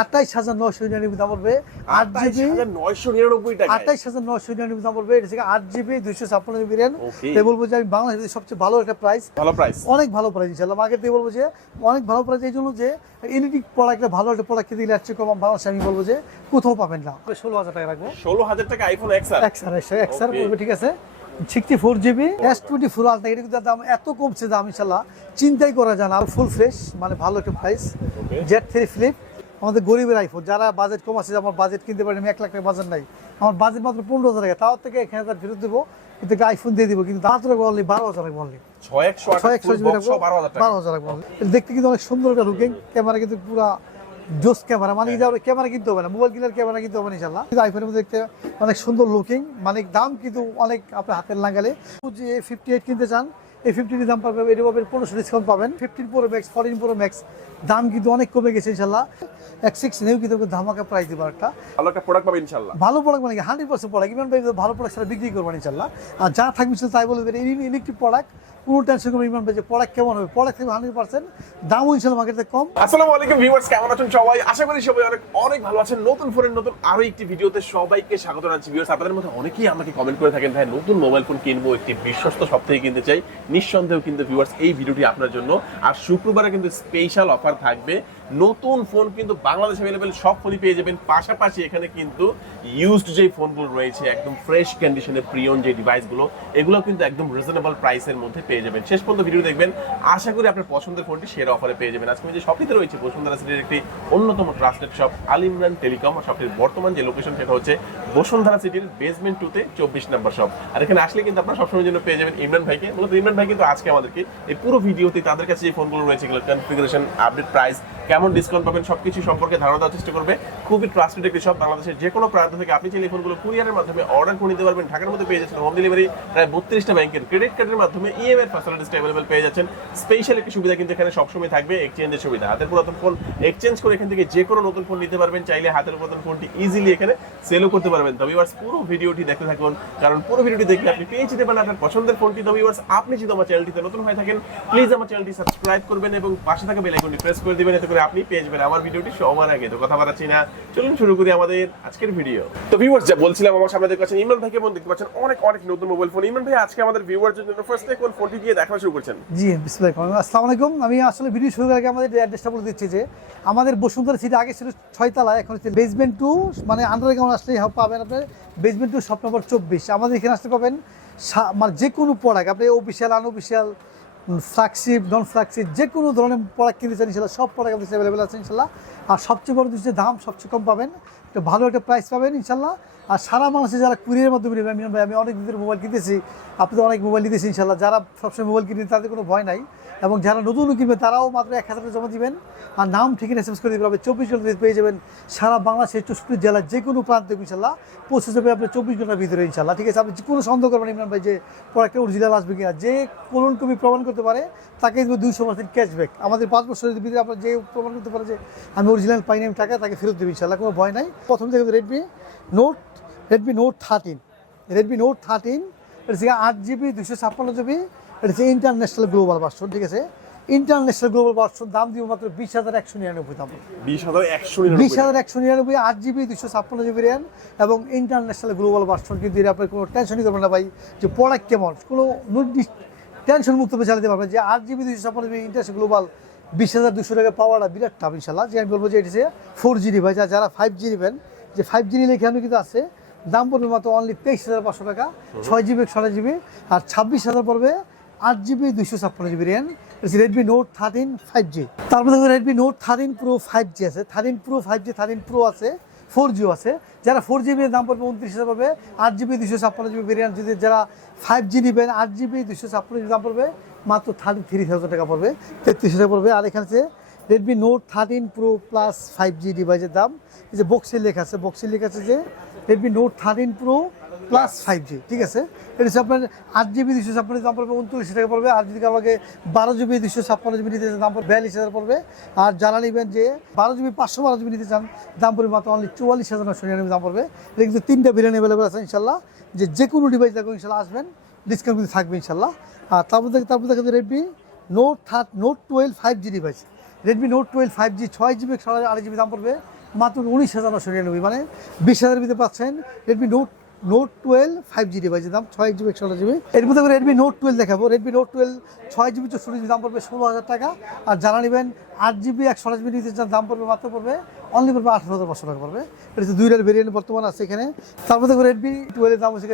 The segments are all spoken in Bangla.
আঠাইশ হাজার নয়শো নিরানব্বই দাম পড়বে। আট জিবি নয়শো নিরানব্বই টাকা আঠাইশ হাজার নয়শো নিরানব্বই দাম পড়বে। এটা থেকে আট জিবি দুইশো ছাপ্পান্ন জিবি র্যাম তাই বলব যে আমি বাংলাদেশের সবচেয়ে ভালো একটা প্রাইস ভালো প্রাইস অনেক ভালো প্রাইস ইনশাল্লাহ মার্কেট থেকে বলব যে অনেক ভালো প্রাইস এই জন্য যে ইলেকট্রিক প্রোডাক্টে ভালো একটা প্রোডাক্ট দিলে এর কম বাংলাদেশে আমি বলব যে কোথাও পাবেন না। ষোলো হাজার টাকা রাখব। ষোলো হাজার টাকা আইফোন এক্স আর এক্সার এক্সার Okay. পড়বে ঠিক আছে? Sixty four GB S twenty four ultra এটা কিন্তু দাম এত কমছে দাম ইনশাল্লাহ চিন্তাই করা যায় না। ফুল ফ্রেশ মানে ভালো একটা প্রাইস. জেড থ্রি ফ্লিপ আমাদের গরিবের আইফোন যারা বাজেট কম আছে আমার বাজেট কিনতে পারি আমি এক লাখ টাকা বাজেট নাই। আমার বাজেট মাত্র পনেরো হাজার টাকা তাও থেকে এক হাজার ফেরত দেবো কিন্তু আইফোন দিয়ে দিব কিন্তু মাত্র বললি বারো হাজার টাকা বললি রাখব বারো হাজার টাকা। বারো হাজার রাখব দেখতে কিন্তু অনেক সুন্দর একটা লুকিং ক্যামেরা কিন্তু পুরা জোস ক্যামেরা মানে কি যাবে ক্যামেরা কিনতে হবে না মোবাইল কিনার ক্যামেরা কিনতে হবে না ইনশাল্লাহ কিন্তু আইফোনের মধ্যে দেখতে অনেক সুন্দর লুকিং মানে দাম কিন্তু অনেক আপনার হাতের লাগালে যে ফিফটি এইট কিনতে চান এই ফিফটির দাম পাবেন এটা পাবেন পনেরোশো ডিসকাউন্ট পাবেন। Fifteen pro max fourteen pro max দাম কিন্তু অনেক কমে গেছে ইনশাল্লাহ। এক সিক্স নেও কিন্তু ধামাকে প্রাইস দেবো একটা। ভালো একটা প্রোডাক্ট পাবে ইনশাল্লাহ। ভালো প্রোডাক্ট মানে হান্ড্রেড পার্সেন্ট প্রোডাক্ট ইমান ভাই ভালো প্রোডাক্ট সেটা বিক্রি করবেন ইনশাল্লাহ। আর যা থাকবে তাই বলে দেবেন। ইলেকট্রিক প্রোডাক্ট কোনো টেনশন করবেন ইমান ভাই, যে কেমন হবে? প্রোডাক্ট থেকে হান্ড্রেড পার্সেন্ট দামও ইনশাল্লাহ মার্কেটে কম। আসসালামু আলাইকুম ভিউয়ার্স, কেমন আছেন সবাই? আশা করি সবাই অনেক অনেক ভালো আছেন। নতুন ফোনের নতুন আরও একটি ভিডিওতে সবাইকে স্বাগত জানাচ্ছি। ভিউয়ার্স, আপনাদের মধ্যে অনেকেই আমাকে কমেন্ট করে থাকেন, ভাই, নতুন মোবাইল ফোন কিনবো, একটি বিশ্বস্ত সব থেকে কিনতে চাই। নিঃসন্দেহ কিন্তু ভিউয়ার্স, এই ভিডিওটি আপনার জন্য। আর শুক্রবারে কিন্তু স্পেশাল অফার থাকবে। নতুন ফোন কিন্তু বাংলাদেশে অ্যাভেলেবেল সব ফোনই পেয়ে যাবেন। পাশাপাশি এখানে কিন্তু ইউজড যে ফোনগুলো রয়েছে, একদম ফ্রেশ কন্ডিশনের প্রিয়ন যে ডিভাইসগুলো এগুলো কিন্তু একদম রিজনেবল প্রাইসের মধ্যে পেয়ে যাবেন। শেষ পর্যন্ত ভিডিও দেখবেন। আশা করি আপনার পছন্দের ফোনটি সেরা অফারে পেয়ে যাবেন। আজকে যে শপটিতে রয়েছে, বসুন্ধরা সিটির একটি অন্যতম ট্রাস্টেড শপ আলিমরান টেলিকম শপটির বর্তমান যে লোকেশন সেটা হচ্ছে বসুন্ধরা সিটির বেসমেন্ট টুতে চব্বিশ নম্বর শপ আর এখানে আসলে কিন্তু আপনারা সবসময়ের জন্য পেয়ে যাবেন ইমরান ভাইকে। মূলত ইমরান ভাই কিন্তু আজকে আমাদেরকে এই পুরো ভিডিওতে তাদের কাছে যে ফোনগুলো রয়েছে এগুলো কনফিগারেশন আপডেট প্রাইস কেমন ডিসকাউন্ট পাবেন, সবকিছু সম্পর্কে ধারণা দেওয়ার চেষ্টা করবে। খুবই ট্রাস্টেড একটি শপ বাংলাদেশের যে কোনো প্রান্ত থেকে আপনি চাইলে ফোনগুলো কুরিয়ারের মাধ্যমে অর্ডার করে নিতে পারবেন। ঢাকার মধ্যে পেয়ে যাচ্ছেন হোম ডেলিভারি প্রায় বত্রিশটা ব্যাংকের ক্রেডিট কার্ডের মাধ্যমে ইএমআই ফ্যাসিলিটিস অ্যাভেলেবল পেয়ে যাচ্ছেন। স্পেশাল একটি সুবিধা কিন্তু এখানে সবসময় থাকবে এক্সচেঞ্জের সুবিধা। হাতের পুরাতন ফোন এক্সচেঞ্জ করে এখান থেকে যে কোনো নতুন ফোন নিতে পারবেন। চাইলে হাতের পুরাতন ফোনটি ইজিলি এখানে সেলও করতে পারবেন। তবে এবার পুরো ভিডিওটি দেখতে থাকুন। কারণ পুরো ভিডিওটি দেখলে আপনি পেয়ে যেতে পারেন আপনার পছন্দের ফোনটি তবে এবার আপনি যদি আমার চ্যানেলটিতে নতুন হয়ে থাকেন প্লিজ আমার চ্যানেলটি সাবস্ক্রাইব করবেন এবং পাশে থাকা বেল আইকনটি প্রেস করে দিবেন। এতে আপনি পেয়ে যাবেন। আমার ভিডিওটি সবার আগে। তো কথা বাড়াচ্ছি না। চলুন শুরু করি আমাদের আজকের ভিডিও। তো ভিউয়ার্স যা বলছিলাম আমার সামনে দেখতে পাচ্ছেন, ইমরান ভাইকে দেখতে পাচ্ছেন অনেক অনেক নতুন মোবাইল ফোন ইমরান ভাই, আজকে আমাদের ভিউয়ারদের জন্য ফার্স্ট কোন ফোনটি দিয়ে দেখা শুরু করছেন। জি রহিম। আসসালামু আলাইকুম। আমি আসলে ভিডিও শুরু করার আগে আমাদের অ্যাড্রেসটা বলে দিচ্ছি যে, আমাদের বসুন্ধরা সিটি আগে ছিল ছয়তলা এখন হচ্ছে বেসমেন্ট টু মানে আন্ডারগ্রাউন্ড আসলেই পাবেন আপনার বেসমেন্ট টু শপ নম্বর চব্বিশ। আমাদের এখানে আসতে পাবেন মানে যে কোনো প্রোডাক্ট আপনি official unofficial flagship non flagship যে কোনো ধরনের প্রোডাক্ট কিনতে চান, ইনশাল্লাহ সব প্রোডাক্ট অ্যাভেলেবেল আছে, ইনশাল্লাহ। আর সবচেয়ে বড় হচ্ছে দাম সবচেয়ে কম পাবেন। একটা ভালো একটা প্রাইস পাবেন ইনশাল্লাহ। আর সারা মানুষের যারা কুরিয়ারের মাধ্যমে নেবে ভাই, আমি অনেক দিনের মোবাইল কিনতেছি, আপনি তো অনেক মোবাইল নিতেছি ইনশাল্লাহ। যারা সবসময় মোবাইল কিনে তাদের কোনো ভয় নাই। এবং যারা নতুন কিনবে, তারাও মাত্র এক হাজার জমা দিবেন। আর নাম ঠিকানা এসএমএস করে দিবেন, আপনি চব্বিশ ঘণ্টা পেয়ে যাবেন। সারা বাংলাদেশের চৌষট্টি জেলার যে কোনো প্রান্তে ইনশাল্লাহ পৌঁছে যাবে আপনার চব্বিশ ঘণ্টার ভিতরে ইনশাল্লাহ। ঠিক আছে, আপনি কোনো সন্দেহ করবেন ইমরান ভাই, যে প্রোডাক্টটা অরিজিনাল আসবে কিনা। যে কোলন কবি প্রমাণ করতে পারে, তাকে দেবে দুইশো পার্সেন্ট ক্যাশব্যাক আমাদের পাঁচ বছরের ভিতরে আপনার যে প্রমাণ করতে পারে যে, আমি অরিজিনাল পাইনি, আমি টাকা তাকে ফেরত দেবে ইনশাল্লাহ কোনো ভয় নাই। প্রথম থেকে Redmi note Redmi note thirteen Redmi note thirteen এটা হচ্ছে আট জিবি দুশো ছাপ্পান্ন জিবি এটা হচ্ছে ইন্টারন্যাশনাল গ্লোবাল ভার্সন ঠিক আছে? ইন্টারন্যাশনাল গ্লোবাল ভার্সন দাম দিব মাত্র বিশ হাজার একশো নিরানব্বই দাম। বিশ হাজার একশো বিশ হাজার একশো নিরানব্বই আট জিবি দুশো ছাপ্পান্ন জিবি র্যাম এবং ইন্টারন্যাশনাল গ্লোবাল ভার্সন কিন্তু এর আপনার কোনো টেনশনই করবেন না ভাই যে প্রোডাক্ট কেমন। কোনো টেনশন মুক্ত চালাতে পারবেন যে আট জিবি দুশো ছাপ্পান্ন জিবি ইন্টারন্যাশনাল গ্লোবাল বিশ হাজার দুশো টাকা পাওয়াটা বিরাট টাপ ইনশাল্লাহ। যে আমি বলব যে এটি ফোর জি ভাই যা- যারা ফাইভ জি নেবেন, যে ফাইভ জি নিলে এখানে কিন্তু আছে, দাম পড়বে মাত্র অনলি তেইশ হাজার পাঁচশো টাকা, ছয় জিবি ছয় জিবি আর ছাব্বিশ হাজার পড়বে আট জিবি দুইশো ছাপ্পান্ন GB RAM Redmi note thirteen five G তারপরে দেখুন Redmi note thirteen pro five G আছে thirteen pro five G thirteen pro আছে ফোর জিও আছে। যারা ফোর জিবি দাম পড়বে উনত্রিশ হাজার পড়বে, আট জিবি দুশো ছাপ্পান্ন জিবি ভেরিয়েন্ট যদি যারা ফাইভ জি নেবেন, আট জিবি দুশো ছাপ্পান্ন জিবি দাম পড়বে মাত্র থার্টি থ্রি থাউজেন্ড টাকা পড়বে, তেত্রিশ হাজার পড়বে। আর এখানে আছে Redmi note thirteen pro plus five G ডিভাইসের দাম। এই যে বক্সে লেখা আছে বক্সে লেখা আছে যে Redmi note thirteen pro plus five G ঠিক আছে? এটা হচ্ছে আপনার আট জিবি দুশো ছাপ্পান্ন দাম পড়বে উনত্রিশ টাকা পড়বে। আর যদি আমাকে বারো জিবি দুশো ছাপ্পান্ন জিবি নিতে চান, দাম পড়বে বিয়াল্লিশ হাজার পড়বে। আর যারা নেবেন যে বারো জিবি পাঁচশো বারো জিবি নিতে চান, দাম পড়বে মাত্র অনলি চুয়াল্লিশ হাজার নশো নিরানব্বই দাম পড়বে। এটা কিন্তু তিনটা বিরিয়ানি অ্যাভেলেবল আছে, ইনশাল্লাহ। যে যে কোনো ডিভাইস দেখো, ইনশাল্লাহ আসবেন। ডিসকাউন্ট থাকবে ইনশাল্লাহ আর তারপর থেকে তারপর দেখে Redmi note third note twelve five G device Redmi note twelve five G ছয় জিবি সাড়ে আড়াই জিবি দাম পড়বে মাত্র উনিশ হাজার নশো নিরানব্বই। মানে বিশ হাজার ভিতরে পাচ্ছেন Redmi note note twelve five G ডিভাইসের দাম ছয় জিবি একশো জিবি এর মধ্যে রেডমি নোট টুয়েলভ দেখাবো। রেডমি নোট টুয়েলভ ছয় জিবি চৌষট্টি জিবি দাম পড়বে ষোলো হাজার টাকা। আর যারা নেবেন আট জিবি একশো জিবি নিতে চান, দাম পড়বে মাত্র পড়বে অনলি পড়বে আঠারো হাজার পাঁচশো টাকা পড়বে। এটা দুইটার ভেরিয়েন্ট বর্তমান আছে এখানে। তারপর দেখো রেডমি টুয়েলভের দাম হচ্ছে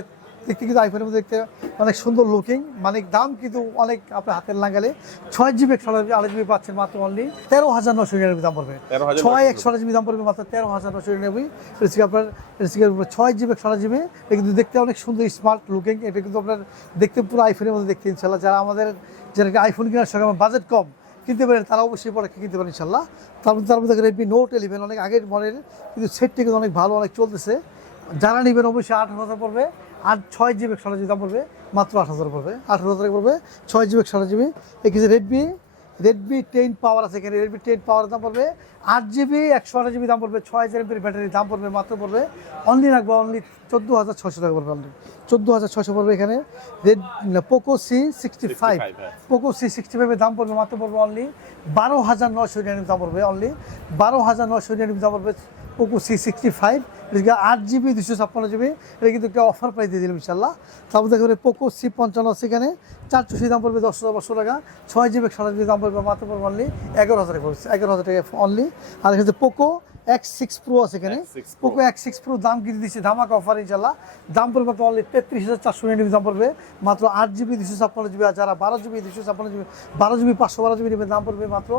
দেখতে কিন্তু আইফোনের মধ্যে দেখতে অনেক সুন্দর লুকিং মানে দাম কিন্তু অনেক আপনার হাতের লাগালে ছয় জিবি একশো আট জিবি পাচ্ছেন মাত্র অনলি তেরো হাজার নশো নিরানব্বই দাম পড়বে। 13,999 ছয় একশো আট জিবি দাম পড়বে মাত্র তেরো হাজার নশো নিরানব্বই আপনার ছয় জিবি একশো আট জিবি এটা কিন্তু দেখতে অনেক সুন্দর স্মার্ট লুকিং এটা কিন্তু আপনার দেখতে পুরো আইফোনের মধ্যে দেখতে ইনশাল্লাহ যারা আমাদের যারা আইফোন কেনার সঙ্গে আমার বাজেট কম কিনতে পারেন তারা অবশ্যই পরে কিনতে পারেন ইনশাল্লাহ তার মধ্যে তার মধ্যে রেডমি নোট ইলেভেন অনেক আগের মডেল কিন্তু সেটটি কিন্তু অনেক ভালো অনেক চলতেছে। যারা নেবেন অবশ্যই আঠারো হাজার পড়বে। আর ছয় জিবি একশো জিবি দাম পড়বে মাত্র আট হাজার পড়বে। আঠারো হাজার পড়বে ছয় জিবি একশো জিবি। এক্ষেত্রে রেডমি রেডমি টেন পাওয়ার আছে এখানে রেডমি টেন পাওয়ার দাম পড়বে আট জিবি একশো আট জিবি দাম পড়বে ছয় হাজার এমপির ব্যাটারির দাম পড়বে মাত্র পড়বে। অনলি রাখব অনলি চোদ্দ হাজার ছশো টাকা পড়বে অনলি চোদ্দ হাজার ছশো পড়বে এখানে। Red Poco C sixty five 65। Poco C sixty ফাইভের দাম পড়বে মাত্র পড়বে অনলি বারো হাজার নশো নিরানব্বই দাম পড়বে অনলি বারো হাজার নশো নিরানব্বই দাম পড়বে। পোকো সি সিক্সটি ফাইভ এটা আট জিবি দুশো ছাপ্পান্ন জিবি এটা কিন্তু একটা অফার প্রাইস দিয়ে দিলাম ইনশাল্লাহ তারপর দেখা যাবে পোকো সি পঞ্চান্ন সেখানে চার চুষি দাম পড়বে দশ হাজার পাঁচশো টাকা, ছয় জিবি সাড়ে জিবি দাম পড়বে মাত্র পড়বে অনলি এগারো হাজার টাকা পড়বে এগারো হাজার টাকা অনলি আর দেখা যাচ্ছে পোকো এক্স সিক্স প্রো আছে এখানে। X6 Pro। Poco X six pro দাম কিন্তু দিচ্ছে ধামাকা অফার ইনশাল্লাহ দাম পড়বে মাত্র অনলি তেত্রিশ হাজার চারশো নিরানব্বই দাম পড়বে মাত্র আট জিবি দুশো ছাপ্পান্ন জিবি আর যারা বারো জিবি দুশো ছাপ্পান্ন জিবি বারো জিবি পাঁচশো বারো জিবি নেবে দাম পড়বে মাত্র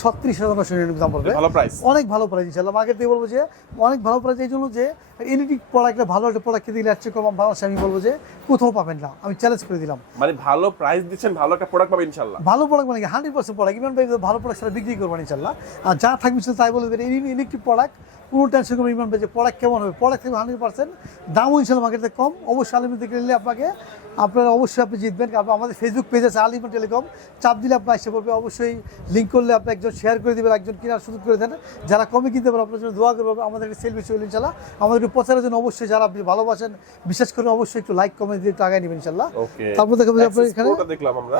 ছত্রিশ হাজার নশো নিরানব্বই দাম পড়বে। ভালো প্রাইস অনেক ভালো প্রাইস ইনশাল্লাহ মার্কেট থেকে বলব যে অনেক ভালো প্রাইস এই জন্য যে ইলেকট্রিক প্রোডাক্টে ভালো একটা প্রোডাক্ট দিলে চেয়ে কম বাংলাদেশে আমি বলব যে কোথাও পাবেন না। আমি চ্যালেঞ্জ করে দিলাম। মানে ভালো প্রাইস দিচ্ছেন ভালো একটা প্রোডাক্ট পাবেন ইনশাল্লাহ ভালো প্রোডাক্ট মানে হান্ড্রেড পার্সেন্ট প্রোডাক্ট ইমান ভাই ভালো প্রোডাক্ট সেটা বিক্রি করবেন ইনশাল্লাহ আর যা থাকবে তাই বলবে ইলেকট্রিক প্রোডাক্ট কোনো টেনশন করবেন ইমান ভাই যে প্রোডাক্ট কেমন হবে? প্রোডাক্ট থাকবে হান্ড্রেড পার্সেন্ট দামও ইনশাল্লাহ মার্কেটে কম। অবশ্যই আলিমিন থেকে নিলে আপনাকে। আপনারা অবশ্যই আপনি জিতবেন। কারণ আমাদের ফেসবুক পেজ আছে আলিমান টেলিকম চাপ দিলে আপনার এসে পড়বে অবশ্যই লিঙ্ক করলে আপনি একজন শেয়ার করে দেবেন একজন কেনার সুযোগ করে দেন। যারা কমে কিনতে পারে আপনার জন্য দোয়া করব আমাদের একটা সেল বেশি হলে ইনশাল্লাহ আমাদেরকে প্রচারের জন্য অবশ্যই যারা আপনি ভালোবাসেন বিশ্বাস করে অবশ্যই একটু লাইক কমেন্ট দিয়ে আগায় নেবেন ইনশাল্লাহ। তারপর দেখবেন আপনার এখানে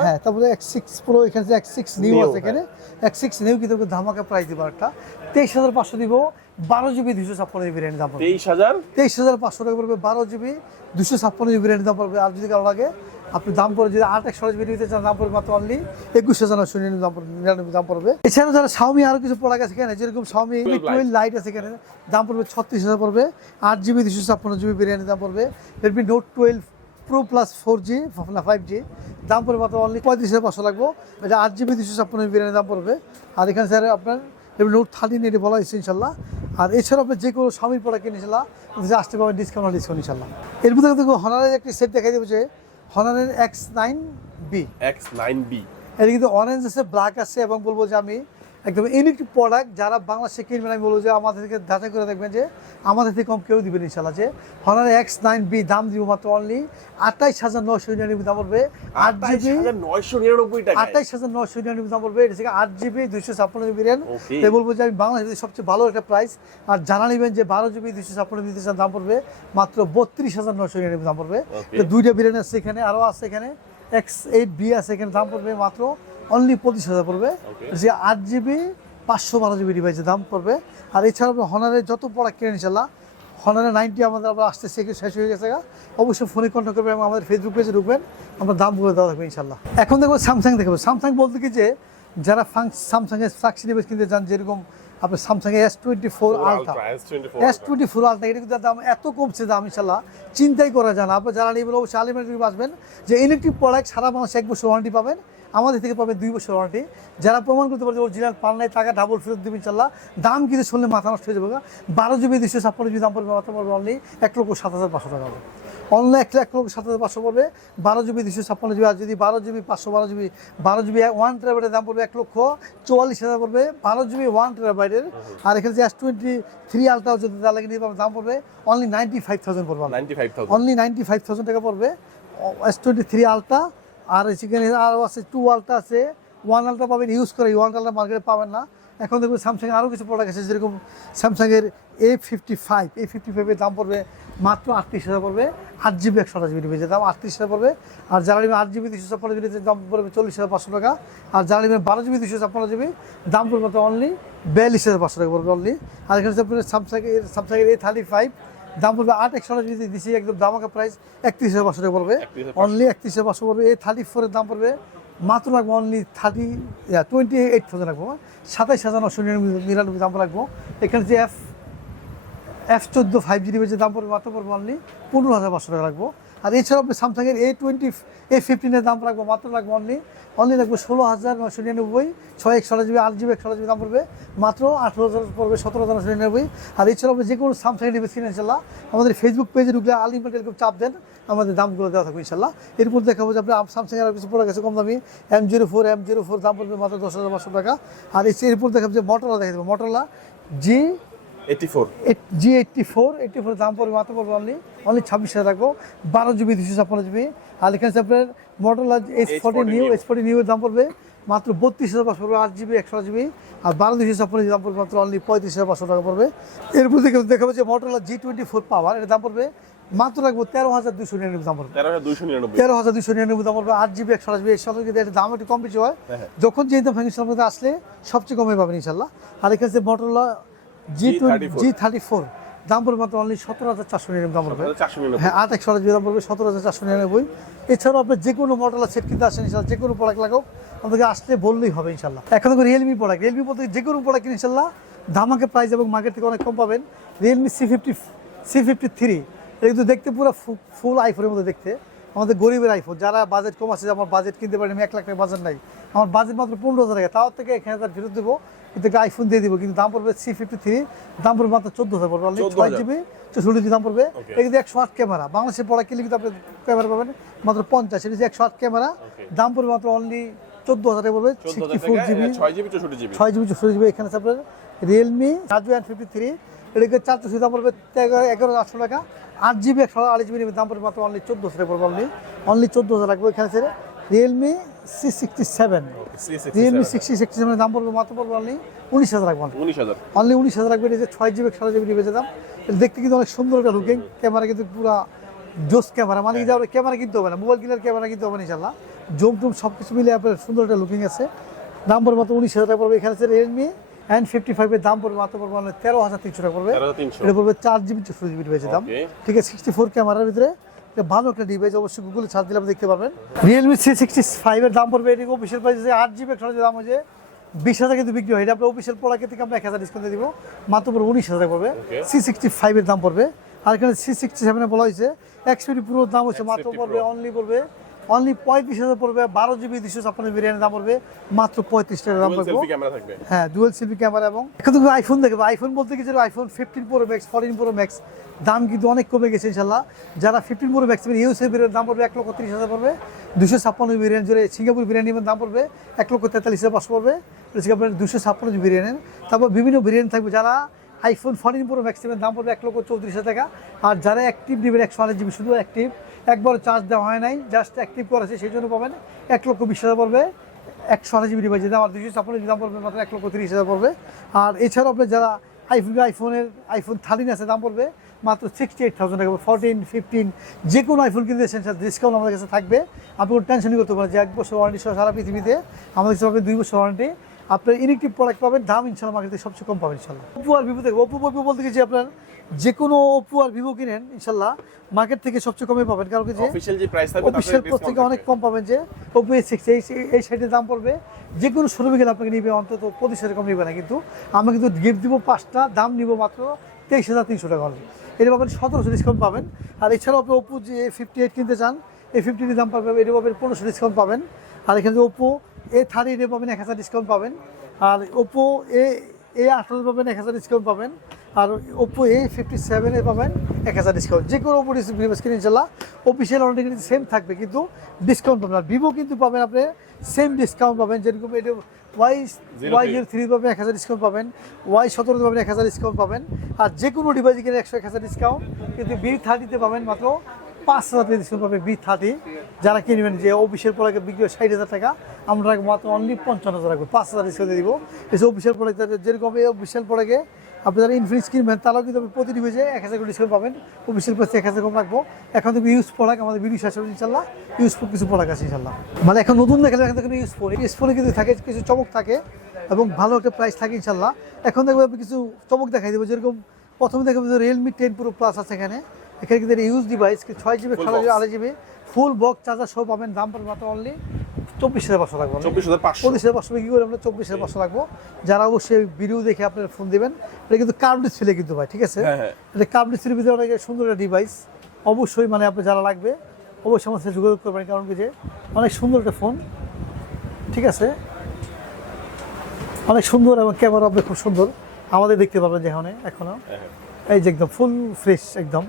হ্যাঁ তারপরে এক্স সিক্স প্রো এখানে এক্স সিক্স নিউ আছে এখানে। এক্স সিক্স নিউ কিন্তু ধামাকা প্রাইস দিব একটা তেইশ হাজার পাঁচশো দিব। বারো জিবি দুশো ছাপ্পান্ন জিবি র্যান্ড দাম পড়বে তেইশ হাজার? তেইশ হাজার পাঁচশো টাকা পড়বে বারো জিবি দুশো ছাপ্পান্ন জিবি র্যান্ড দাম পড়বে। আর যদি কারও লাগে আপনি দাম পড়ে যদি আট একশো জিবি নিতে চান দাম পড়বে মাত্র অনলি একুশ হাজার নশো নিরানব্বই দাম পড়বে পড়বে। এছাড়াও যারা শাওমি আরও কিছু প্রোডাক্ট আছে এখানে যেরকম শাওমি টুয়েলভ লাইট আছে এখানে দাম পড়বে ছত্রিশ হাজার পড়বে। আট জিবি দুশো ছাপ্পান্ন জিবি বিরিয়ানি দাম পড়বে। Redmi note twelve pro plus four G না ফাইভ জি দাম পড়বে মাত্র অনলি পঁয়ত্রিশ হাজার পাঁচশো লাগবো। এটা আট জিবি দুশো ছাপ্পান্ন বিরিয়ানি দাম পড়বে। আর এখানে স্যার আপনার নোট থার্টিন এটি বলা হয়েছে ইনশাল্লাহ। আর এছাড়াও আপনি যে কোনো স্বামীর প্রোডাক্ট কিনে ইনশাল্লাহ যে আসতে পারবেন ডিসকাউন্ট ডিসকাউন্ট ইনশাল্লাহ এর মধ্যে দেখো হনারের একটি সেট দেখাই দেবো যে হনারের X nine B X nine B এটা কিন্তু অরেঞ্জ আছে ব্ল্যাক আছে এবং বলব যে আমি একদম ইউনিক প্রোডাক্ট যারা বাংলাদেশে কিনবেন আমি বলব যে আমাদের থেকে যাচাই করে দেখবেন যে আমাদের থেকে কম কেউ দিবেন ইনশাল্লাহ যে হনার এক্স নাইন বি দাম দিব মাত্র অনলি আঠাইশ হাজার নশো নিরানব্বই দাম পড়বে আট জিবি নয়শো নিরানব্বই আঠাইশ হাজার নশো নিরানব্বই দাম পড়বে এটা থেকে আট জিবি দুইশো ছাপ্পান্ন জিবি র্যাম Okay. তাই বলব যে আমি বাংলাদেশের সবচেয়ে ভালো একটা প্রাইস আর জানা নেবেন যে বারো জিবি দুইশো ছাপ্পান্ন জিবি দাম পড়বে মাত্র বত্রিশ হাজার নশো নিরানব্বই দাম পড়বে। তো দুইটা বিরিয়ানি আছে এখানে আরও আছে এখানে এক্স এইট বি আছে এখানে দাম পড়বে মাত্র অনলি পঁচিশ হাজার পড়বে। যে আট জিবি পাঁচশো বারো জিবি ডিভাইসের দাম পড়বে। আর এছাড়া আপনি হনারের যত প্রোডাক্ট কিনেন ইনশাল্লাহ হনারে নাইনটি আমাদের আবার আসতে শেখে শেষ হয়ে গেছে অবশ্যই ফোনে কন্ট্যাক্ট করবেন এবং আমাদের ফেসবুক পেজে ঢুকবেন। আমরা দাম বলে দেওয়া থাকবে ইনশাল্লাহ এখন দেখব স্যামসাং দেখব স্যামসাং বলতে কি যে যারা স্যামসাংয়ের ফ্লাক্সি ডিভাইস কিনতে চান যেরকম আপনার Samsung S twenty four ultra S twenty four ultra এটা কিন্তু দাম এত কমছে দাম ইনশাল্লাহ চিন্তাই করা যায় না। আপনার যারা নেবেন অবশ্যই আলিমেন্টারি বাঁচবেন যে ইলেকট্রিক প্রোডাক্ট সারা মাস এক বছর ওয়ারেন্টি পাবেন। আমাদের থেকে পাবে দুই বছর ওয়ারেন্টি যারা প্রমাণ করতে পারছে অরিজিনাল পান নাই টাকা ডাবল ফেরত দেবেন ইনশাল্লাহ দাম কিন্তু শুনলে মাথা নষ্ট হয়ে যাবে। বারো জিবি দুশো ছাপ্পান্ন জিবি দাম পড়বে মাত্র পড়বে অনলি এক লক্ষ সাত হাজার পাঁচশো টাকা হবে। অনলাইন এক এক লক্ষ সাত হাজার পাঁচশো পড়বে। বারো জিবি দুশো ছাপ্পান্ন জিবি আর যদি বারো জিবি পাঁচশো বারো জিবি বারো জিবি ওয়ান টেরাবাইটের দাম পড়বে এক লক্ষ চুয়াল্লিশ হাজার পড়বে। বারো জিবি ওয়ান টেরাবাইটের আর এখানে যে এস টোয়েন্টি থ্রি আলট্রাও যদি তার লাগে পারবেন দাম পড়বে অনলি নাইনটি ফাইভ থাউজেন্ড পড়বে। Ninety five thousand only ninety five thousand টাকা পড়বে। এস টোয়েন্টি থ্রি আলট্রা আর সেখানে আরও আছে টু আলট্রা আছে। ওয়ান আলট্রা পাবেন ইউজ করে ওয়ান আলট্রা মার্কেটে পাবেন না। এখন দেখবেন স্যামসাং আরও কিছু প্রোডাক্ট আছে, যেরকম স্যামসাংয়ের A fifty five A fifty ফাইভের দাম পড়বে মাত্র আটত্রিশ হাজার পড়বে। আট জিবি একশো আঠাশ জিবি যে দাম আটত্রিশ হাজার পড়বে। আর যারা নেবেন আট জিবি দুশো ছাপ্পান্ন জিবি দাম পড়বে চল্লিশ হাজার পাঁচশো টাকা। আর যারা বারো জিবি দুশো ছাপ্পান্ন জিবি দাম পড়বে মাত্র অনলি বিয়াল্লিশ হাজার পাঁচশো টাকা পড়বে অনলি আর এখানে আপনার স্যামসাংয়ের স্যামসাংয়ের এ থার্টি ফাইভ দাম পড়বে আট একশো যদি দিছি একদম দামাকা প্রাইস একত্রিশ হাজার পাঁচশো টাকা পড়বে। অনলি একত্রিশ হাজার পাঁচশো পড়বে। এই থার্টি ফোরের দাম পড়বে। মাত্র রাখব only thirty twenty eight thousand রাখব সাতাইশ হাজার নশো নিরানব্বই দাম রাখব এখানে যে এফ এফ চোদ্দ ফাইভ জি যে দাম পড়বে মাত্র পড়বে অনলি পনেরো হাজার পাঁচশো টাকা রাখব আর এছাড়াও আপনি স্যামসাংয়ের এ টোয়েন্টি এ ফিফটিনের দাম রাখব, মাত্র রাখব অনলি অনলি রাখব ষোলো হাজার নশো নিরানব্বই, ছয় একশো জিবি, আট জিবি একশো জিবি দাম পড়বে, মাত্র আঠেরো হাজার পড়বে, সতেরো হাজার নশো নিরানব্বই। আর এছাড়াও আপনি যে কোনো স্যামসাং নেবে ইনশাল্লাহ, আমাদের ফেসবুক পেজে ঢুকলে আলিমেন্ট এরকম চাপ দেন, আমাদের দামগুলো দেওয়া থাকবে, ইনশাল্লাহ। এরপর দেখাবো যে আপনার স্যামসাং এর কিছু প্রোডাক্ট আছে, কম দামি। M zero four M zero four দাম পড়বে মাত্র দশ হাজার পাঁচশো টাকা। আর এরপর দেখাবো যে মোটরলা দেখা দেবো। Motorola G G eighty four eighty four দাম পড়বে মাত্র পড়বে অনলি অনলি ছাব্বিশ হাজার রাখব বারো জিবি দুশো ছাপ্পান্ন জিবি আর এখানে আপনার model S forty H40 new. S forty new এর দাম পড়বে মাত্র বত্রিশ হাজার পাঁচশো পড়বে আট জিবি একশো জিবি আর বারো দুশো ছাপ্পান্ন জিবি দাম পড়বে মাত্র অনলি পঁয়ত্রিশ হাজার পাঁচশো টাকা পড়বে। এরপর থেকে দেখাবো যে model G twenty four power এর দাম পড়বে মাত্র রাখব তেরো হাজার দুশো নিরানব্বই দাম পড়বে। তেরো হাজার দুশো নিরানব্বই। দাম পড়বে আট জিবি একশো জিবি এর সাথে যদি দাম একটু কম বেশি হয়। হ্যাঁ, হ্যাঁ। যখন যে দাম মধ্যে আসলে সবচেয়ে কমে পাবেন ইনশাল্লাহ। আর এখানে Motorola G twenty G thirty four দাম পড়বে মাত্র অনলি সতেরো হাজার চারশো নিরানব্বই দাম পড়বে। হ্যাঁ আট একশো দাম পড়বে সতেরো হাজার চারশো নিরানব্বই। এছাড়াও আপনার যে কোনো মডেল সেট কিনতে আসেন ইনশাল্লাহ যে কোনো প্রোডাক্ট লাগাও আমাদেরকে আসলে বললেই হবে ইনশাল্লাহ এখন দেখো রিয়েলমি প্রোডাক্ট রিয়েলমি বলতে যে কোনো প্রোডাক্ট কিনে ইনশাল্লাহ ধামাকে প্রাইস এবং মার্কেট থেকে অনেক কম পাবেন। Realme C fifty C fifty three এটা কিন্তু দেখতে পুরো ফুল আইফোনের মতো দেখতে। আমাদের গরিবের আইফোন যারা বাজেট কম আছে আমার বাজেট কিনতে পারি আমি এক লাখ টাকা বাজেট নাই। আমার বাজেট মাত্র পনেরো হাজার টাকা। তার থেকে এক হাজার ফেরত দেবো কিন্তু একটা আইফোন দিয়ে দিব কিন্তু দাম পড়বে সি ফিফটি থ্রি দাম পড়বে মাত্র চোদ্দ হাজার পড়বে। অনলি 14,000 ছয় জিবি চৌষট্টি জিবি দাম পড়বে. এটা কিন্তু একশো আট ক্যামেরা বাংলাদেশের পড়া কিনলে কিন্তু আপনি ক্যামেরা পাবেন মাত্র পঞ্চাশ। এটা যে একশো আট ক্যামেরা দাম পড়বে মাত্র অনলি চোদ্দ হাজার টাকা পড়বে সিক্সটি ফোর জিবি ছয় জিবি চৌষট্টি জিবি ছয় জিবি চৌষট্টি জিবি এখানে আপনার রিয়েলমি রাজু অ্যান্ড ফিফটি থ্রি এটাকে চারশো দাম পড়বে এগারো আটশো টাকা। আট জিবি একশো আড়াই জিবি দাম পড়বে মাত্র অনলি চোদ্দ হাজার পড়বে অনলি অনলি চোদ্দ হাজার লাগবে এখানে আছে Realme C sixty seven Realme sixty sixty সেভেনের দাম পড়বে মাত্র পড়বে অনলি উনিশ হাজার রাখব উনিশ হাজার। অনলি উনিশ হাজার এটা যে ছয় জিবি একশো জিবি নিবে দাম। দেখতে কিন্তু অনেক সুন্দর একটা লুকিং ক্যামেরা কিন্তু পুরো জোস ক্যামেরা। মানে কি যে ক্যামেরা কিনতে হবে না। মোবাইল কিনার ক্যামেরা কিনতে হবে না ইনশাল্লাহ জুম টুম সব কিছু মিলে আপনার সুন্দর একটা লুকিং আছে। দাম পড়বে মাত্র উনিশ হাজার টাকা পড়বে এখানে আছে রিয়েলমি এন ফিফটি ফাইভের দাম পড়বে মাত্র পড়বে মানে তেরো হাজার তিনশো টাকা পড়বে। এটা পড়বে চার জিবি চৌষট্টি জিবি ডিভাইসের দাম ঠিক আছে সিক্সটি ফোর ক্যামেরার ভিতরে। ভালো একটা ডিভাইস অবশ্যই গুগলে সার্চ দিলে আপনি দেখতে পারবেন। রিয়েলমি সি সিক্সটি ফাইভের দাম পড়বে এটি অফিসিয়াল প্রাইস আট জিবি একশো দাম হচ্ছে বিশ হাজার কিন্তু বিক্রি হয়। এটা আপনার অফিসিয়াল প্রোডাক্টের থেকে আমরা এক হাজার ডিসকাউন্ট দিব। মাত্র পড়বে উনিশ হাজার পড়বে। সি সিক্সটি ফাইভের দাম পড়বে। আর এখানে সি সিক্সটি সেভেনে বলা হয়েছে এক্সপিডি পুরো দাম হচ্ছে মাত্র পড়বে অনলি পড়বে অনলি পঁয়ত্রিশ হাজার পড়বে বারো জিবি দুশো ছাপ্পান্ন বিরিয়ানির দাম পড়বে মাত্র পঁয়ত্রিশ টাকা দাম পড়বে। হ্যাঁ ডুয়েল সেলফি ক্যামেরা এবং এখন তুমি আইফোন দেখবে আইফোন বলতে গেছে iPhone fifteen pro max fourteen pro max দাম কিন্তু অনেক কমে গেছে ইনশাল্লাহ যারা ফিফটিন প্রো ম্যাক্স ইউসে বিরিয়ানির দাম পড়বে এক লক্ষ তিরিশ হাজার পড়বে দুশো ছাপ্পান্ন বিরিয়ানি জুড়ে সিঙ্গাপুর বিরিয়ানির দাম পড়বে এক লক্ষ তেতাল্লিশ হাজার পাঁচশো পড়বে সিঙ্গাপুরের দুশো ছাপ্পান্ন বিরিয়ানি তারপর বিভিন্ন বিরিয়ানি থাকবে যারা আইফোন ফোরটিন প্রো ম্যাক্সিমের দাম পড়বে এক লক্ষ চৌত্রিশ হাজার টাকা। আর যারা অ্যাক্টিভ নেবেন একশো আঠাশ জিবি শুধু অ্যাক্টিভ একবার চার্জ দেওয়া হয় নাই জাস্ট অ্যাক্টিভ করেছে, সেই জন্য পাবেন এক লক্ষ বিশ হাজার পড়বে, একশো আঠাশ জিবি ডিভাইসের দাম আর দুশো ছাপ্পান্ন দাম পড়বে, মাত্র এক লক্ষ তিরিশ হাজার পড়বে। আর এছাড়াও আপনার যারা আইফোন আইফোনের আইফোন থার্টিন আছে, দাম পড়বে মাত্র সিক্সটি এইট থাউজেন্ড টাকা ফোরটিন ফিফটিন যে কোনো আইফোন কিনতে এসেছেন স্যার ডিসকাউন্ট আমাদের কাছে থাকবে। আপনি কোনো টেনশনই করতে পারেন যে এক বছর ওয়ারেন্টি সহ সারা পৃথিবীতে আমাদের কাছে পাবেন দুই বছর ওয়ারেন্টি আপনার ইলেকট্রিক প্রোডাক্ট পাবেন, দাম ইনশাল্লাহ মার্কেটে সবচেয়ে কম পাবেন, ইনশাল্লাহ। ওপো আর ভিভো থেকে ওপো ওপো বলতে গেছি আপনার যে কোনো ওপো আর ভিভো কিনেন ইনশাল্লাহ মার্কেট থেকে সবচেয়ে কমে পাবেন। কারণ কি যে অফিসিয়াল যে প্রাইস থাকবে অফিসিয়াল থেকে অনেক কম পাবেন যে ওপো এ সিক্স এই এই সাইডের দাম পড়বে। যে কোনো শোরুমে গেলে আপনাকে নিবে অন্তত পঁচিশ হাজার কম নিবে না কিন্তু আমরা কিন্তু গিফট দিব পাঁচটা দাম নিব মাত্র তেইশ হাজার তিনশো টাকা হবে এটা পাবেন সতেরোশো ডিসকাউন্ট পাবেন। আর এছাড়াও আপনি ওপো যে ফিফটি এইট কিনতে চান এই ফিফটির দাম পাবেন এটা পাবেন পনেরোশো ডিসকাউন্ট পাবেন। আর এখানে ওপো এ থার্টি এটা পাবেন এক হাজার ডিসকাউন্ট পাবেন। আর ওপো এ এ আঠারো পাবেন এক হাজার ডিসকাউন্ট পাবেন। আর ওপো এ ফিফটি সেভেনে পাবেন এক হাজার ডিসকাউন্ট যে কোনো ওপো ভিভো স্ক্রিন ইনশাল্লাহ অফিসিয়াল অলরেডি কিন্তু সেম থাকবে কিন্তু ডিসকাউন্ট পাবেন। আর ভিভো কিন্তু পাবেন আপনি সেম ডিসকাউন্ট পাবেন যেরকম এটা ওয়াই ওয়াই। জিরো থ্রি পাবেন এক হাজার ডিসকাউন্ট পাবেন। ওয়াই সতেরো পাবেন এক হাজার ডিসকাউন্ট পাবেন। আর যে কোনো ডিভাইস কিনে একশো এক হাজার ডিসকাউন্ট কিন্তু বি থার্টিতে পাবেন মাত্র পাঁচ হাজার টাকা ডিসকাউন্ট পাবে বি থার্টি যারা কিনবেন যে অফিসের প্রোডাক্ট বিক্রি হয় ষাট হাজার টাকা আমরা মাত্র অনলি পঞ্চান্ন হাজার রাখব পাঁচ হাজার ডিসকাউন্ট দিব। এই অফিসিয়াল প্রোডাক্ট যেরকম এই অফিসিয়াল প্রোডাক্টে আপনি যারা ইনফ্লুয়েন্স কিনবেন তারাও কিন্তু আপনি প্রতিটি পেজে এক হাজার করে ডিসকাউন্ট পাবেন। অফিসিয়াল প্রাইসে এক হাজার কম রাখব। এখন থেকে ইউজ প্রোডাক্ট আমাদের ভিডিও শেষ হবে ইনশাল্লাহ ইউজফুল কিছু প্রোডাক্ট আছে ইনশাল্লাহ মানে এখন নতুন দেখলে এখান থেকে ইউজফুল ইউজফুলে কিন্তু থাকে কিছু চমক থাকে এবং ভালো একটা প্রাইস থাকে ইনশাল্লাহ এখন দেখব আপনি কিছু চমক দেখাই দেবো। যেরকম প্রথমে দেখব রিয়েলমি টেন প্রো প্লাস আছে এখানে। এখানে কিন্তু ইউজ ডিভাইস ছয় জিবি। জিবি আড়াই জিবি ফুল বক্স চার্জার সব পাবেন দাম পড়বে মাত্র অনলি চব্বিশ হাজার পাঁচশো লাগবে চব্বিশ হাজার পাঁচশো পঁচিশ হাজার পাঁচশো বিক্রি করে আমরা চব্বিশ হাজার পাঁচশো লাগবো। যারা অবশ্যই ভিডিও দেখে আপনার ফোন দেবেন এটা কিন্তু কার্ভ ডিসপ্লে কিন্তু ভাই ঠিক আছে? হ্যাঁ, হ্যাঁ। এটা কার্ভ ডিসপ্লে ভিতরে অনেক সুন্দর একটা ডিভাইস অবশ্যই মানে আপনার যারা লাগবে অবশ্যই আমার সাথে যোগাযোগ করবেন কারণ কি যে অনেক সুন্দর একটা ফোন ঠিক আছে? অনেক সুন্দর এবং ক্যামেরা আপনি খুব সুন্দর। আমাদের দেখতে পাবেন যেখানে এখনও হ্যাঁ, এই যে একদম ফুল ফ্রেশ একদম।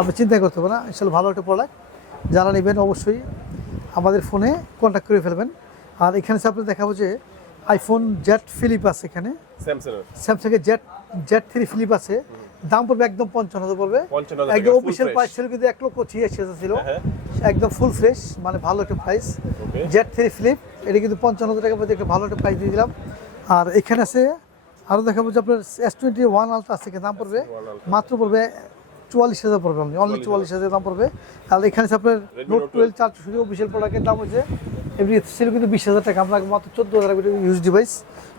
আপনি চিন্তা করতে পারেন আসলে ভালো একটা প্রোডাক্ট যারা নেবেন অবশ্যই আমাদের ফোনে কন্ট্যাক্ট করে ফেলবেন। আর এখানে সে আপনার দেখাবো যে আইফোন জেড ফিলিপ আছে এখানে। স্যামসাংয়ের জেড জেড থ্রি ফিলিপ আছে। দাম পড়বে একদম পঞ্চান্ন হাজার পড়বে। একদম অফিসিয়াল। প্রাইস ছিল কিন্তু এক লক্ষ ছিয়াশি হাজার ছিল। হ্যাঁ। একদম ফুল ফ্রেশ মানে ভালো একটা প্রাইস. জেড থ্রি ফ্লিপ এটা কিন্তু পঞ্চান্ন হাজার টাকার মধ্যে একটা ভালো একটা প্রাইস দিয়ে দিলাম। আর এখানে আছে আরও দেখাবো যে আপনার এস টোয়েন্টি ওয়ান আলট্রা আছে দাম পড়বে। মাত্র পড়বে চুয়াল্লিশ হাজার পড়বে আপনি। অনলি চুয়াল্লিশ হাজার। দাম পড়বে। আর এখানে আপনার নোট টুয়েলভ চারশো শুধু অফিসিয়াল প্রোডাক্টের দাম হচ্ছে এমনি ছিল কিন্তু বিশ হাজার টাকা। আমরা মাত্র চোদ্দ হাজার ইউজ ডিভাইস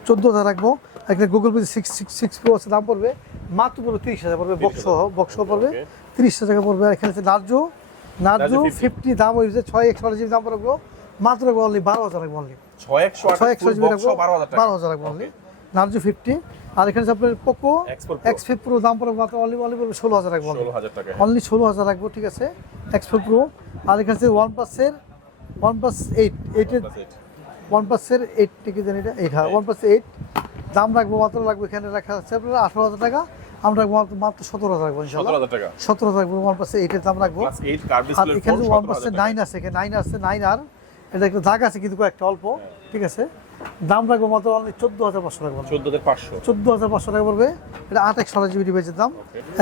চোদ্দ হাজার রাখব। এখানে Google Pay six six six pro আছে দাম পড়বে মাত্র পড়বে তিরিশ হাজার পড়বে বক্স বক্স পড়বে। তিরিশ হাজার টাকা পড়বে। আর এখানে আছে নার্জো নার্জো ফিফটি দাম হয়েছে ছয় একশো জিবি দাম পড়বে মাত্র রাখব অনলি বারো হাজার রাখব অনলি ছয় একশো ছয় একশো জিবি রাখব বারো হাজার রাখব অনলি নার্জো ফিফটি আর এখানে আপনার পোকো। এক্স ফিফ প্রো দাম পড়বে মাত্র অনলি অনলি পড়বে ষোলো হাজার রাখব অনলি ষোলো হাজার রাখব ঠিক আছে? এক্স এক্সপো প্রো আর এখানে আছে ওয়ান প্লাসের ওয়ান প্লাস এইট এইটের। ওয়ান প্লাসের এইট থেকে জানি এটা? এইট হ্যাঁ ওয়ান প্লাস এইট দাম রাখব মাত্র রাখব এখানে রাখা আছে আপনার আঠারো হাজার টাকা। আমরা রাখব মাত্র- সতেরো হাজার রাখব ইনশাল্লাহ সতেরো হাজার টাকা। সতেরো হাজার রাখব ওয়ান প্লাসের এইটের দাম রাখব। আর এখানে ওয়ান প্লাসের নাইন আছে নাইন আছে নাইন আর। এটা একটু দাগ আছে কিন্তু কয়েকটা অল্প ঠিক আছে? দাম রাখব মাত্র অনলি চোদ্দ হাজার পাঁচশো রাখব। চোদ্দ হাজার পাঁচশো। চোদ্দ হাজার পাঁচশো টাকা পড়বে। এটা আট একশো জিবি ডিভাইসের দাম।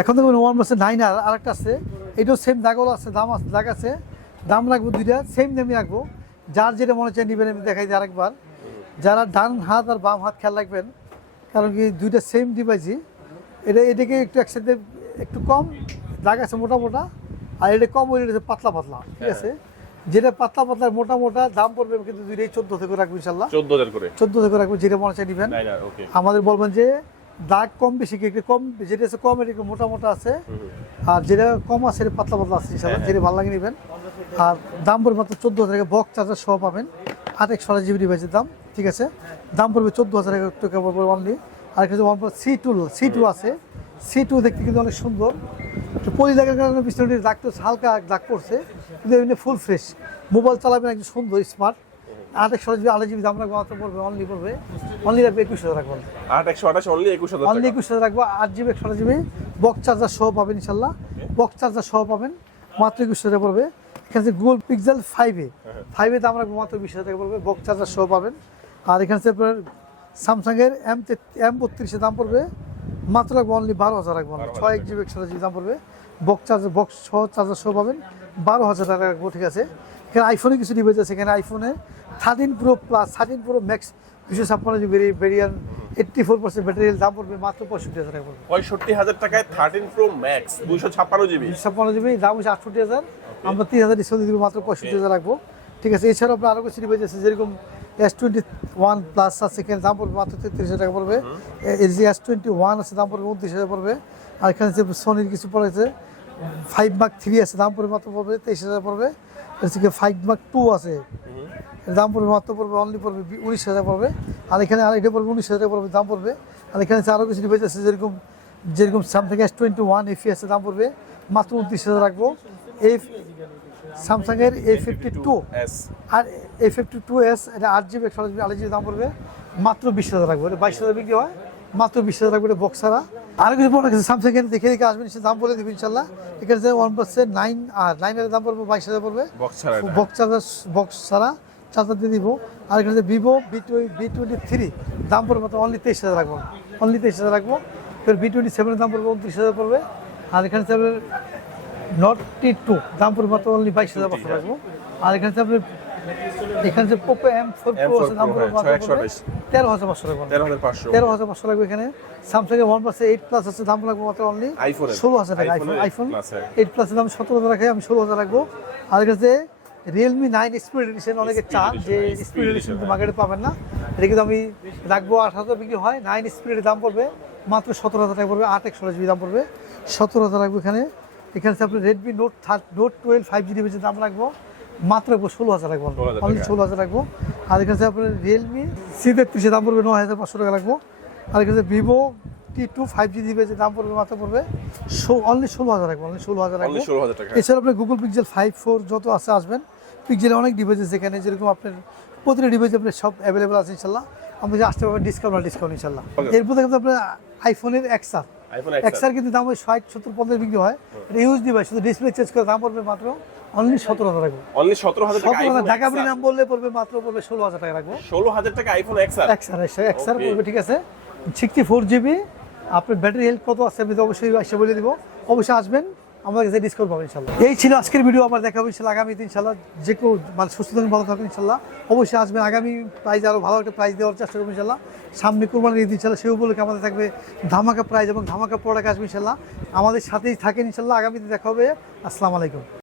এখন দেখবেন ওয়ান প্লাসের নাইন আর আরেকটা আছে। এটাও সেম দাগও আছে দাম আছে দাগ আছে। দাম রাখব দুইটা সেম দামই রাখব। যার যেটা মনে চায় নেবেন আমি দেখাই দিই আরেকবার। যারা ডান হাত আর বাম হাত খেয়াল রাখবেন কারণ কি দুইটা সেম ডিভাইসই এটা এটাকে একটু একসাথে একটু কম দাগ আছে মোটা মোটা আর এটা কম ওই পাতলা পাতলা ঠিক আছে? যেটা পাতলা পাতলা মোটা মোটা দাম পড়বে কিন্তু দুইটাই চোদ্দ থেকে রাখব ইনশাল্লাহ। চোদ্দ হাজার করে? চোদ্দ থেকে রাখব যেটা মনে চায় নেবেন। আমাদের বলবেন যে দাগ কম বেশি কি একটু কম যেটা আছে কম এটা মোটা মোটা আছে। আর যেটা কম আছে এটা পাতলা পাতলা আছে ইনশাল্লাহ যেটা ভালো লাগে নেবেন। আর দাম পড়বে মাত্র চোদ্দ হাজার টাকা বক্স চার্জার সহ পাবেন। আট একশো আড়াই জিবি ডিভাইসের দাম ঠিক আছে? দাম পড়বে চোদ্দ হাজার টাকা পড়বে অনলি আর কিছু one plus C two C two আছে। সি টু দেখতে কিন্তু অনেক সুন্দর। তো পলি দাগের কারণে পিছনে দাগ তো হালকা দাগ পড়ছে কিন্তু এমনি ফুল ফ্রেশ মোবাইল চালাবেন একদম সুন্দর স্মার্ট আট একশো জিবি আড়াই জিবি দাম রাখব মাত্র পড়বে অনলি পড়বে। অনলি রাখবে একুশ হাজার রাখব আট একশো আঠাশ অনলি একুশ হাজার অনলি একুশ হাজার রাখব আট জিবি একশো জিবি বক্স চার্জার সহ পাবেন ইনশাল্লাহ। বক্স চার্জার সহ পাবেন মাত্র একুশ হাজার পড়বে। এখানে গুগল পিক্সেল ফাইভে ফাইভে দাম রাখব মাত্র বিশ হাজার টাকা পড়বে বক্স চার্জার সহ পাবেন। আর এখানে আপনার স্যামসাংয়ের এম এম বত্রিশের দাম পড়বে। মাত্র রাখব অনলি বারো হাজার রাখব। ছয় এক জিবি একশো জিবি দাম পড়বে বক্স চার্জার বক্স সহ চার্জার সহ পাবেন। বারো হাজার টাকা রাখব ঠিক আছে? এখানে আইফোনে কিছু ডিভাইস আছে এখানে আইফোনে thirteen pro plus thirteen pro max দুশো ছাপ্পান্ন GB variant eighty four percent ব্যাটারির দাম পড়বে মাত্র পঁয়ষট্টি হাজার টাকা পড়বে। পঁয়ষট্টি হাজার টাকায় থার্টিন প্রো ম্যাক্স দুইশো ছাপ্পান্ন জিবি দুশো ছাপ্পান্ন জিবি দাম হচ্ছে আটষট্টি হাজার। আমরা তিন হাজার ডিসকাউন্ট দিব মাত্র পঁয়ষট্টি হাজার রাখব ঠিক আছে এছাড়াও আপনার আরও কিছু ডিভাইস আছে যেরকম এস টোয়েন্টি ওয়ান প্লাস আছে এখানে দাম পড়বে মাত্র তেত্রিশ হাজার টাকা পড়বে। এর যে এস টোয়েন্টি ওয়ান আছে দাম পড়বে উনত্রিশ হাজার পড়বে। আর এখানে যে সনির কিছু পড়েছে ফাইভ মার্ক থ্রি আছে দাম পড়বে মাত্র পড়বে তেইশ হাজার পড়বে। এর থেকে ফাইভ মার্ক টু আছে। দাম পড়বে মাত্র পড়বে অনলি পড়বে উনিশ হাজার পড়বে। আর এখানে আর এটা পড়বে উনিশ হাজার পড়বে দাম পড়বে। আর এখানে আরও কিছু ডিভাইস আছে যেরকম যেরকম Samsung S twenty one FE আছে দাম পড়বে। মাত্র উনত্রিশ হাজার রাখব। এই স্যামসাংয়ের এ ফিফটি টু আর এ ফিফটি টু এস এটা আট জিবি একশো জিবি আড়াই জিবি দাম পড়বে। মাত্র বিশ হাজার রাখব এটা বাইশ হাজার বিক্রি হয়। মাত্র বিশ হাজার রাখব এটা বক্সারা আর কিছু প্রোডাক্ট আছে স্যামসাং এর দেখে দেখে আসবেন সে দাম বলে দেবেন ইনশাল্লাহ এখানে যে ওয়ান পার্সেন্ট নাইন আর নাইনের দাম পড়বে বাইশ হাজার পড়বে। বক্স ছাড়া বক্স চার্জার বক্স ছাড়া চার্জার দিয়ে দিব। আর এখানে যে Vivo B B twenty three দাম পড়বে মাত্র অনলি তেইশ হাজার রাখব অনলি তেইশ হাজার রাখব এবার বি টোয়েন্টি সেভেনের দাম পড়বে উনত্রিশ হাজার পড়বে। আর এখানে নটটি টু দাম পড়বে মাত্র অনলি বাইশ হাজার পাঁচশো রাখব আর এখানে আপনি এখানে যে পোকো এম ফোর প্রো আছে দাম পড়বে হ্যাঁ, মাত্র 628 পড়বে তেরো হাজার পাঁচশো রাখব তেরো হাজার পাঁচশো। লাগবে এখানে। স্যামসাং এর ওয়ান প্লাস এইট প্লাস আছে দাম লাগবে মাত্র অনলি ষোলো হাজার টাকা আইফোন আইফোন। এইট প্লাসের দাম সতেরো হাজার রাখে আমি ষোলো হাজার রাখব। আর কাছে রিয়েলমি নাইন স্পিড এডিশন অনেকে চান যে স্পিড এডিশন। মার্কেটে পাবেন না। এটা কিন্তু আমি রাখব আট হাজার বিক্রি হয় নাইন স্পিডের দাম পড়বে মাত্র সতেরো হাজার টাকা পড়বে আট একশো জিবি দাম পড়বে। সতেরো হাজার রাখব এখানে। এখানে আপনি Redmi note third note twelve five G ডিভিজের দাম রাখব। মাত্র রাখব ষোলো হাজার রাখব 16,000 অনলি ষোলো হাজার রাখব। আর এখানে আপনার রিয়েলমি সি তেত্রিশের দাম পড়বে নয় হাজার পাঁচশো টাকা রাখব। আর এখানে Vivo T two five G ডিভিজের দাম পড়বে মাত্র পড়বে অনলি ষোলো হাজার রাখব অনলি ষোলো হাজার রাখব। অনলি ষোলো হাজার টাকা। এছাড়া আপনার গুগল পিক্সেল ফাইভ ফোর যত আছে আসবেন পিক্সেলের অনেক ডিভাইস আছে এখানে যেরকম আপনার প্রতিটা ডিভাইস আপনার সব অ্যাভেলেবেল আছে ইনশাল্লাহ। আপনি আসতে পারবেন ডিসকাউন্ট ডিসকাউন্ট ইনশাল্লাহ. এরপর দেখবেন আপনার আইফোনের এক্সার আইফোন এক্সার কিন্তু দাম ওই ষাট সত্তর পঞ্চাশ বিক্রি হয়। এটা ইউজ ডিভাইস শুধু ডিসপ্লে চেঞ্জ করে দাম পড়বে মাত্র অনলি সতেরো হাজার রাখব অনলি সতেরো হাজার টাকা নাম বললে পড়বে মাত্র পড়বে ষোলো হাজার টাকা রাখব। ষোলো হাজার টাকা আইফোন এক্সআর এক্স আর পড়বে ঠিক আছে? সিক্সটি ফোর জিবি আপনার ব্যাটারি হেলথ কত আছে আমি তো অবশ্যই এসে বলে দিব। অবশ্যই আসবেন। আমাদের কাছে ডিসকাউন্ট পাবেন ইনশাল্লাহ। এই ছিল আজকের ভিডিও আবার দেখাবো ইনশাল্লাহ আগামী দিন ইনশাল্লাহ যে কেউ মানে সুস্থ থাকেন ভালো থাকবেন ইনশাল্লাহ। অবশ্যই আসবেন, আগামী প্রাইজ আরও ভালো একটা প্রাইজ দেওয়ার চেষ্টা করবেন ইনশাল্লাহ। সামনে কোরবানির ঈদ ইনশাল্লাহ, সেই উপলক্ষে আমাদের থাকবে ধামাকা প্রাইজ এবং ধামাকা প্রোডাক্ট আসবে ইনশাল্লাহ। আমাদের সাথেই থাকেন ইনশাল্লাহ আগামী দিন দেখা হবে। আসসালামু আলাইকুম।